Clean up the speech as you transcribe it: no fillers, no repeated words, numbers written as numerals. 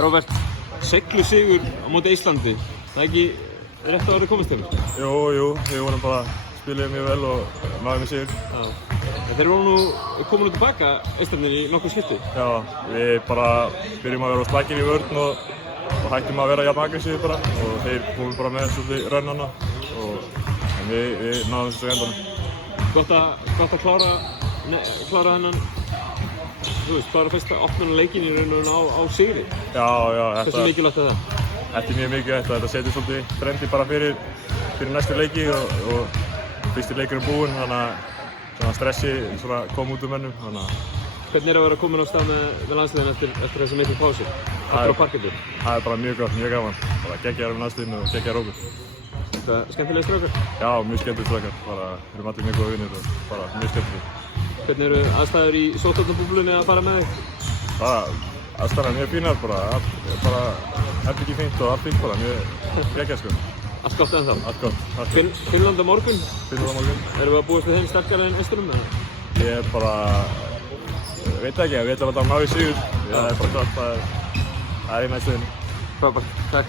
Róbert, seiglusigur á móti Íslandi. Það ekki rétt að vera komist þeim? Jú, við vorum bara spiluðum mjög vel og náðum við sigur. Þeir voru nú komin út tilbaka Íslandin í nokkuð skipti. Já, við bara byrjum að vera slakir í vörn og hættum að vera jafn aggressífir bara og þeir komum bara með svolítið raunana en við náðum þessu endanum. Gott að klára hennan, klára fyrsta opnunarleikinn í raun og raun á sigri. Já. Hversu mikilvægt er það? Þetta er mjög mikilvægt, þetta setur svolítið trendi bara fyrir næstu leiki og fyrsti leikurinn búinn, þannig að stressi kom út úr mönnum. Hvernig er að vera komin á stað með landsliðinu eftir þessi miklu pásu? Aftur á parkettinu? Það er bara mjög gott, mjög gaman. Bara geggjaður með landsliðinu og geggjaður hópur. Eitthvað skemmtilegir strákar? Já, mjög skemmtilegir strákar. Við erum allir mjög góða vinnir og bara mjög skemmtilegir. Hvernig eru aðstæður í sóttvarnarbúblunni að fara með þig? Aðstæður mjög fínar bara herbergi fínt og allt fínt bara, mjög geggjað sko. Allt gott ennþá? Allt gott. Finnland á morgun? Finnland á morgun. Erum við að búast við þeim sterkara en Esturum? Ég veit ekki, við ætlum að ná í sigur. Það er bara gott, það er í næstuðinni. Frábært, takk.